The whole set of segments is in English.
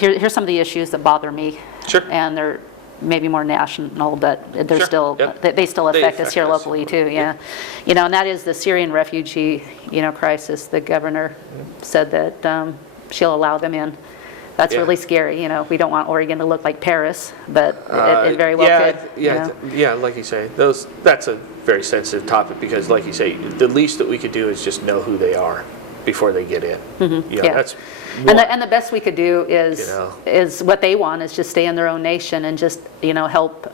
here's some of the issues that bother me. Sure. And they're maybe more national, but they're Sure. still, Yep. they still affect us affect here us. locally too, yeah. And that is the Syrian refugee, crisis. The governor said that she'll allow them in. That's really scary, We don't want Oregon to look like Paris, but it very well could. Yeah, like you say, that's a very sensitive topic because, like you say, the least that we could do is just know who they are before they get in. That's and the best we could do is what they want is just stay in their own nation and just help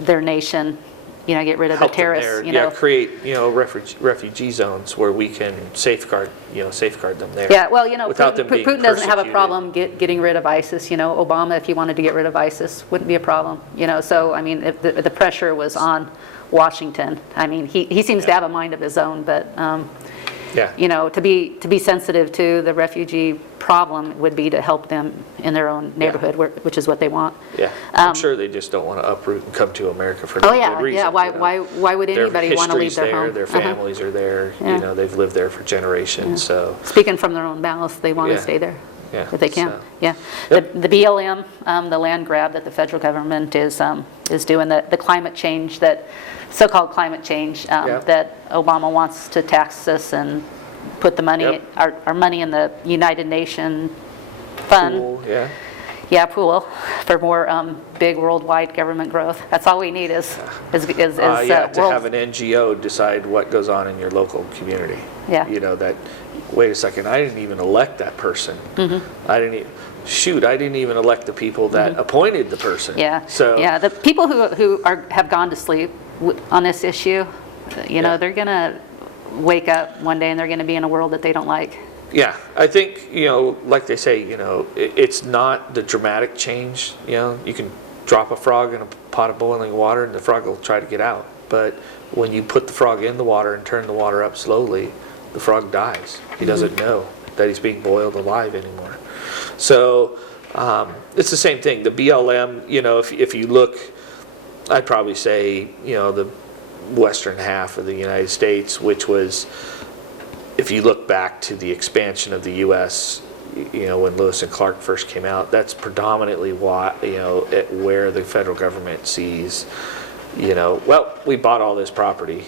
their nation get rid of the terrorists. Create refugee zones where we can safeguard them there. Yeah, well, without them being Putin doesn't have a persecuted. problem getting rid of ISIS. Obama, if he wanted to get rid of ISIS, wouldn't be a problem. So I mean, if the pressure was on Washington, I mean, he seems to have a mind of his own, but to be sensitive to the refugee problem would be to help them in their own neighborhood, which is what they want. Yeah, I'm sure they just don't want to uproot and come to America for no good reason. Yeah. Why would anybody want to leave their home? Their families are there. They've lived there for generations. So speaking from their own mouths, they want to stay there. Yeah, if they can. so. Yep. The BLM, the land grab that the federal government is doing, the climate change, that so-called climate change that Obama wants to tax us and put the money, our money in the United Nations fund. Pool, pool for more big worldwide government growth. That's all we need is to have an NGO decide what goes on in your local community. That. Wait a second, I didn't even elect that person. I didn't even elect the people that appointed the person. So the people who have gone to sleep on this issue, they're gonna wake up one day and they're gonna be in a world that they don't like. Yeah, I think like they say, it's not the dramatic change. You can drop a frog in a pot of boiling water and the frog will try to get out. But when you put the frog in the water and turn the water up slowly, the frog dies. He doesn't know that he's being boiled alive anymore. So it's the same thing. The BLM, if you look, I'd probably say, the western half of the United States, which was, if you look back to the expansion of the U.S., when Lewis and Clark first came out, that's predominantly where the federal government sees, well, we bought all this property,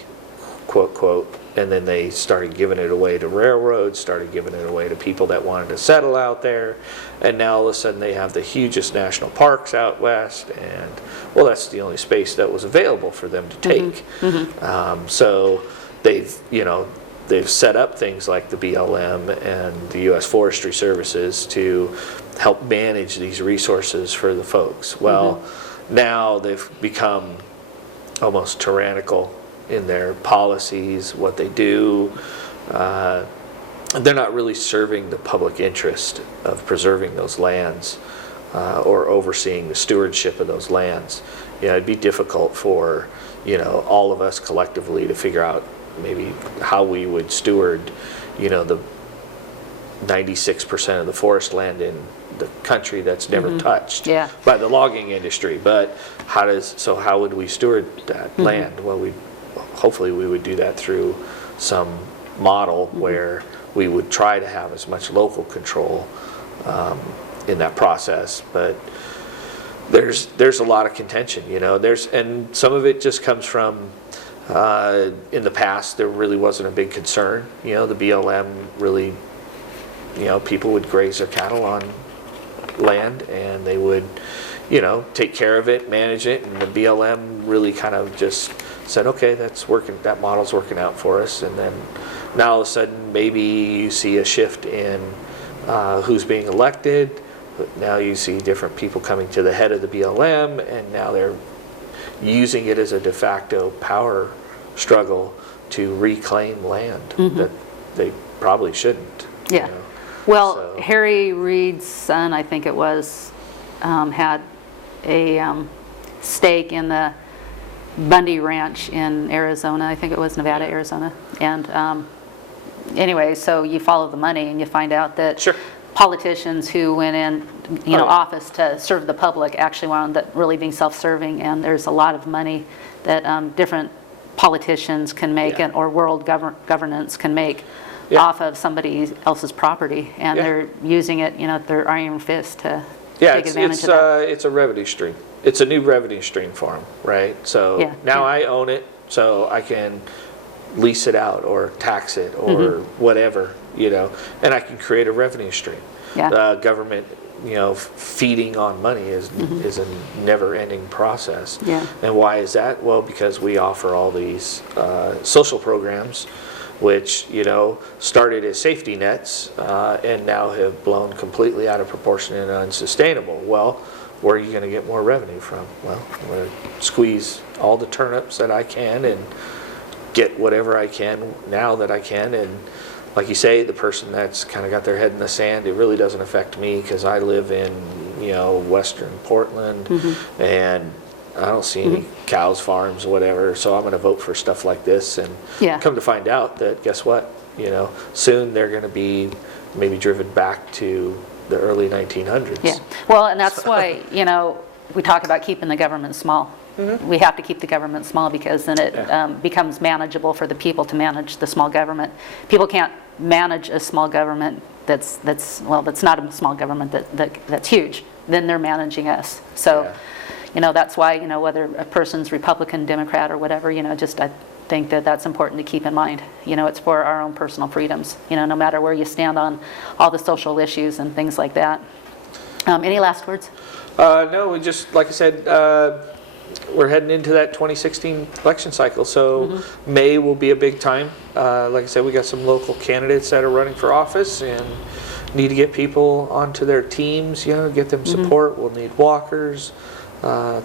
quote, quote, and then they started giving it away to railroads, started giving it away to people that wanted to settle out there, and now all of a sudden they have the hugest national parks out west, and well, that's the only space that was available for them to take. So they've set up things like the BLM and the U.S. Forestry Services to help manage these resources for the folks. Well, now they've become almost tyrannical in their policies, what they do. They're not really serving the public interest of preserving those lands or overseeing the stewardship of those lands. It'd be difficult for all of us collectively to figure out maybe how we would steward the 96% of the forest land in the country that's never touched by the logging industry. But how would we steward that land? Well, hopefully we would do that through some model where we would try to have as much local control in that process. But there's a lot of contention, and some of it just comes from in the past there really wasn't a big concern. The BLM really, people would graze their cattle on land and they would take care of it, manage it, and the BLM really kind of just said, okay, that model's working out for us. And then now all of a sudden maybe you see a shift in who's being elected. Now you see different people coming to the head of the BLM, and now they're using it as a de facto power struggle to reclaim land that they probably shouldn't. Well, Harry Reid's son, I think it was, had a stake in the Bundy Ranch in Arizona. I think it was Nevada, Arizona. And anyway, so you follow the money and you find out that politicians who went in office to serve the public actually wound up really being self-serving, and there's a lot of money that different politicians can make or world governance can make Yeah. off of somebody else's property, and Yeah. they're using it, their iron fist to Yeah, take advantage of that. it's a revenue stream. It's a new revenue stream for them, right? So Yeah, now yeah. I own it, so I can lease it out or tax it or Mm-hmm. whatever, and I can create a revenue stream. Yeah. The government, feeding on money is a never-ending process. Mm-hmm. Yeah. And why is that? Well, because we offer all these social programs, which started as safety nets and now have blown completely out of proportion and unsustainable. Well, where are you going to get more revenue from? Well, I'm going to squeeze all the turnips that I can and get whatever I can now that I can. And like you say, the person that's kind of got their head in the sand, it really doesn't affect me because I live in western Portland and I don't see any cows, farms, whatever, so I'm going to vote for stuff like this. And Yeah. come to find out that, guess what, soon they're going to be maybe driven back to the early 1900s. Yeah, well, and that's why, we talk about keeping the government small. We have to keep the government small because then it becomes manageable for the people to manage the small government. People can't manage a small government that's not a small government that's huge. Then they're managing us. So, that's why, whether a person's Republican, Democrat, or whatever, just I think that's important to keep in mind. It's for our own personal freedoms, no matter where you stand on all the social issues and things like that. Any last words? No, we just, like I said, we're heading into that 2016 election cycle, so May will be a big time. Like I said, we got some local candidates that are running for office and need to get people onto their teams, get them support. We'll need walkers,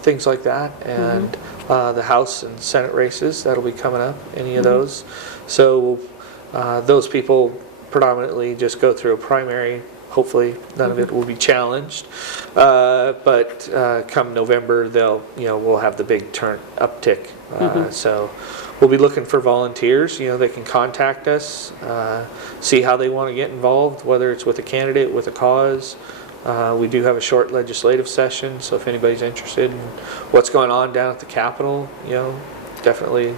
things like that, and the House and Senate races that'll be coming up, any of those. So those people predominantly just go through a primary. Hopefully none of it will be challenged, but come November we'll have the big uptick. So we'll be looking for volunteers. They can contact us, see how they want to get involved, whether it's with a candidate, with a cause. We do have a short legislative session, so if anybody's interested in what's going on down at the Capitol, definitely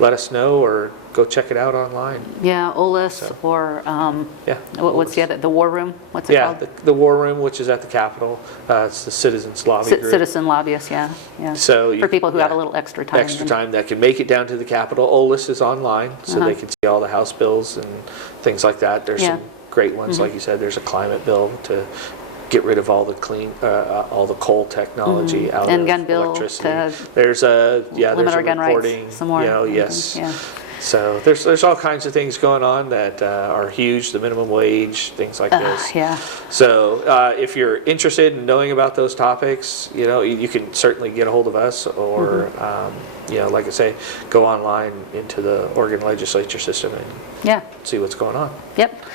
let us know or go check it out online. Yeah, OLIS or what's the other, the War Room? What's it called? The War Room, which is at the Capitol. It's the Citizens Lobby Group. Citizen lobbyists, yeah. So for people who have a little extra time. That can make it down to the Capitol. OLIS is online, so they can see all the House bills and things like that. There's some great ones, like you said. There's a climate bill to get rid of all the all the coal technology out and of gun bill electricity. to There's limit our gun reporting, rights some more. Yes. Yeah. So there's all kinds of things going on that are huge, the minimum wage, things like this. Yeah. So if you're interested in knowing about those topics, you can certainly get a hold of us or, like I say, go online into the Oregon legislature system and see what's going on. Yep.